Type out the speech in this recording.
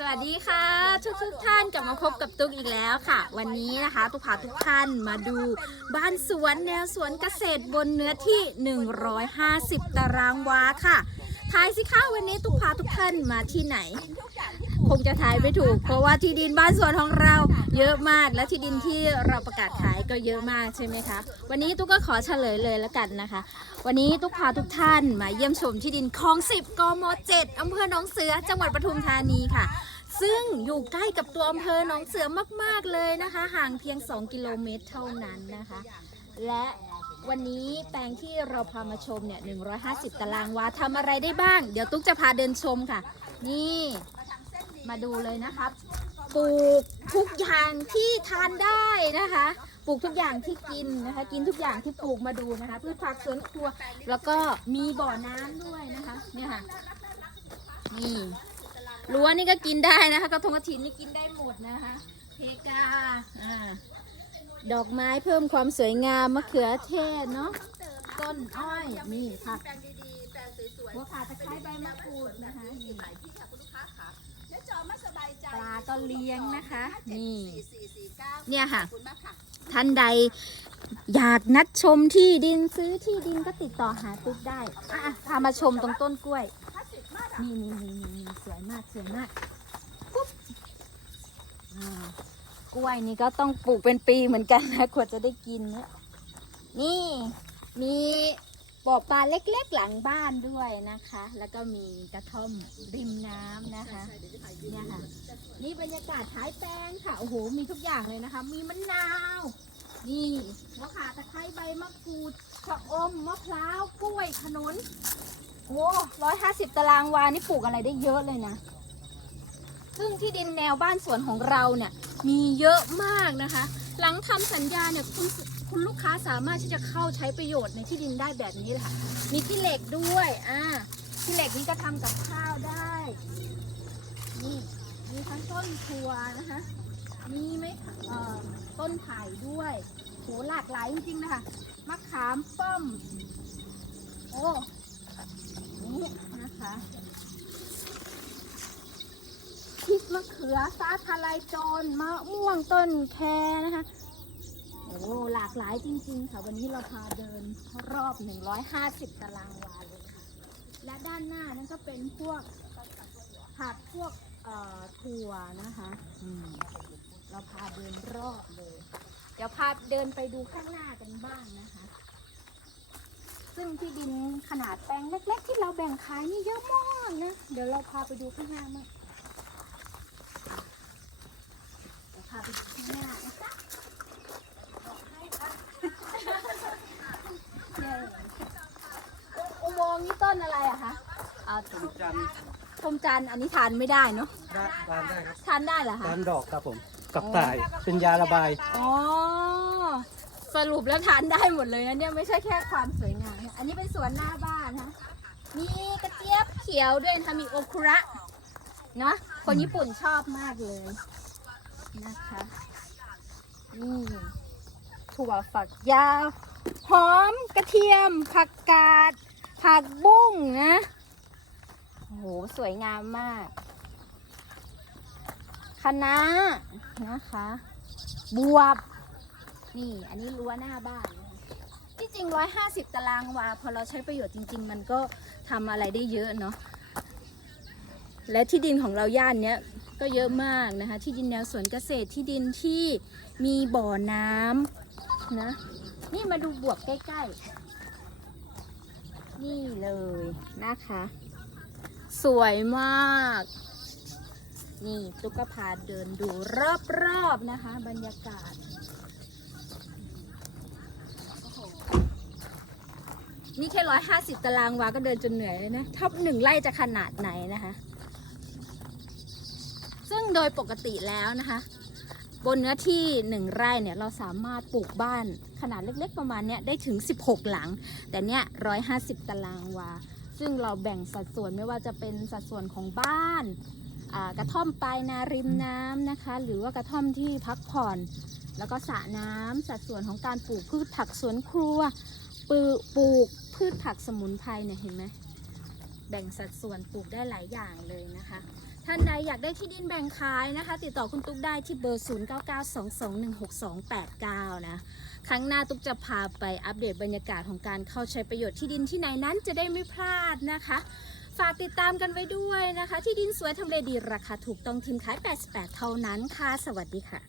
สวัสดีค่ะ ทุกทุกท่านกลับมาพบกับตุ๊กอีกแล้วค่ะ วันนี้นะคะตุ๊กพาทุกท่านมาดูบ้านสวนแนวสวนเกษตรบนเนื้อที่ 150 ตารางวาค่ะทายสิคะวันนี้ตุ๊กพาทุกท่านมาที่ไหน คงจะทายไม่ถูก เพราะว่าที่ดินบ้านสวนของเราเยอะมากและที่ดินที่เราประกาศขายก็เยอะมากใช่ไหมคะ วันนี้ตุ๊กก็ขอเฉลยเลยแล้วกันนะคะ วันนี้ตุ๊กพาทุกท่านมาเยี่ยมชมที่ดินคลองสิบกมเจ็ดอำเภอหนองเสือ จังหวัดปทุมธานีค่ะ ซึ่งอยู่ใกล้กับตัวอำเภอหนองเสือมาก ๆเลยนะคะ ห่างเพียง 2 กิโลเมตรเท่านั้นนะคะ และวันนี้แปลงที่เราพามาชมเนี่ย 150 ตารางวาทำอะไรได้บ้าง เดี๋ยวตุ๊กจะพาเดินชมค่ะ นี่ มาดูเลยนะคะปลูกทุกอย่างที่ทานได้นะคะ ปลูกทุกอย่างที่กินนะคะ กินทุกอย่างที่ปลูกมาดูนะคะพืชผักสวนครัว แล้วก็มีบ่อน้ำด้วยนะคะ เนี่ยค่ะ นี่รั้วนี่ก็กินได้นะคะกระทงกระถินนี่กินได้หมดนะคะ เพกาอ่าดอกไม้เพิ่มความสวยงามมะเขือเทศเนาะต้นอ้อยนี่ผักหัวขาตะไคร้ใบมะกรูดนะคะนี่ ปลาก็เลี้ยงนะคะ นี่ เนี่ยค่ะ ท่านใดอยากนัดชมที่ดินซื้อที่ดินก็ติดต่อหาตุ๊กได้อะพามาชมตรงต้นกล้วยนี่นี่นี่นี่นี่สวยมากสวยมากปุ๊บอ่ากล้วยนี่ก็ต้องปลูกเป็นปีเหมือนกันนะกว่าจะได้กินเนี่ยนี่ มี บ่อปลาเล็กๆหลังบ้านด้วยนะคะ แล้วก็มีกระท่อมริมน้ำนะคะเนี่ยค่ะ นี่บรรยากาศท้ายแปลงค่ะ โอ้โห มีทุกอย่างเลยนะคะ มีมะนาว นี่มะขามตะไคร้ใบมะกรูดชะอมมะพร้าวกล้วยขนุนโอ้ร้อยห้าสิบตารางวา นี่ปลูกอะไรได้เยอะเลยนะ ซึ่งที่ดินแนวบ้านสวนของเราเนี่ย มีเยอะมากนะคะ หลังทำสัญญาเนี่ยคุณ คุณลูกค้าสามารถที่จะเข้าใช้ประโยชน์ในที่ดินได้แบบนี้เลยค่ะมีที่เหล็กด้วยอ่าที่เหล็กนี้ก็ทำกับข้าวได้นี่มีทั้งต้นถั่วนะคะมีไหมเอ่อต้นไผ่ด้วยโหหลากหลายจริงๆนะคะมะขามป้อมโอ้นี่นะคะพริกมะเขือฟ้าทะลายโจรมะม่วงต้นแคนะคะ โอ้หลากหลายจริงๆค่ะ วันนี้เราพาเดินรอบ 150 ตารางวาเลยค่ะ และด้านหน้านั่นก็เป็นพวกผักพวกถั่วนะคะเราพาเดินรอบเลย เดี๋ยวพาเดินไปดูข้างหน้ากันบ้างนะคะ ซึ่งที่ดินขนาดแปลงเล็ก ๆ ที่เราแบ่งขายนี่เยอะมากนะ เดี๋ยวเราพาไปดูข้างหน้ามั้งเดี๋ยวพาไปดูข้างหน้านะคะเนี่ย อุโมงค์นี่ต้นอะไรอะคะอ่าจันทร์ชมจันทร์อันนี้ทานไม่ได้เนาะได้ทานได้ครับทานได้เหรอคะทานดอกครับผมกับต่ายเป็นยาระบายอ๋อสรุปแล้วทานได้หมดเลยนะเนี่ยไม่ใช่แค่ความสวยงามนะอันนี้เป็นสวนหน้าบ้านนะมีกระเจี๊ยบเขียวด้วยนะคะมีโอคุระเนาะคนญี่ปุ่นชอบมากเลยนะคะนี่ถั่วฝักยาวหอมกระเทียมผักกาด ผักบุ้งนะโอ้โหสวยงามมากคะน้านะคะ บวบ นี่ อันนี้รั้วหน้าบ้าน ที่จริง 150 ตารางวา พอเราใช้ประโยชน์จริง ๆ มันก็ทำอะไรได้เยอะเนาะ และที่ดินของเราย่านเนี้ยก็เยอะมากนะคะ ที่ดินแนวสวนเกษตรที่ดินที่มีบ่อน้ำนะ นี่มาดูบวบใกล้ ๆ นี่เลยนะคะ สวยมาก นี่ตุ๊กก็พาเดินดูรอบๆนะคะ บรรยากาศ นี่แค่ร้อยห้าสิบตารางวาก็เดินจนเหนื่อยเลยนะถ้าหนึ่งไร่จะขนาดไหนนะคะ ซึ่งโดยปกติแล้วนะคะ บนเนื้อที่หนึ่งไร่เนี่ยเราสามารถปลูกบ้านขนาดเล็กๆ ประมาณเนี้ยได้ถึง 16 หลัง แต่เนี้ยร้อยห้าสิบตารางวา ซึ่งเราแบ่งสัดส่วนไม่ว่าจะเป็นสัดส่วนของบ้าน กระท่อมปลายนาริมน้ำนะคะ หรือว่ากระท่อมที่พักผ่อน แล้วก็สระน้ำสัดส่วนของการปลูกพืชผักสวนครัวปปลูกพืชผักสมุนไพรเนี่ยเห็นไหมแบ่งสัดส่วนปลูกได้หลายอย่างเลยนะคะ ท่านใดอยากได้ที่ดินแบ่งขายนะคะ ติดต่อคุณตุ๊กได้ที่เบอร์ 0992216289 นะ ครั้งหน้าตุ๊กจะพาไปอัปเดตบรรยากาศของการเข้าใช้ประโยชน์ที่ดินที่ไหนนั้นจะได้ไม่พลาดนะคะ ฝากติดตามกันไว้ด้วยนะคะ ที่ดินสวยทำเลดีราคาถูกต้องทิมขาย 88 เท่านั้นค่ะ สวัสดีค่ะ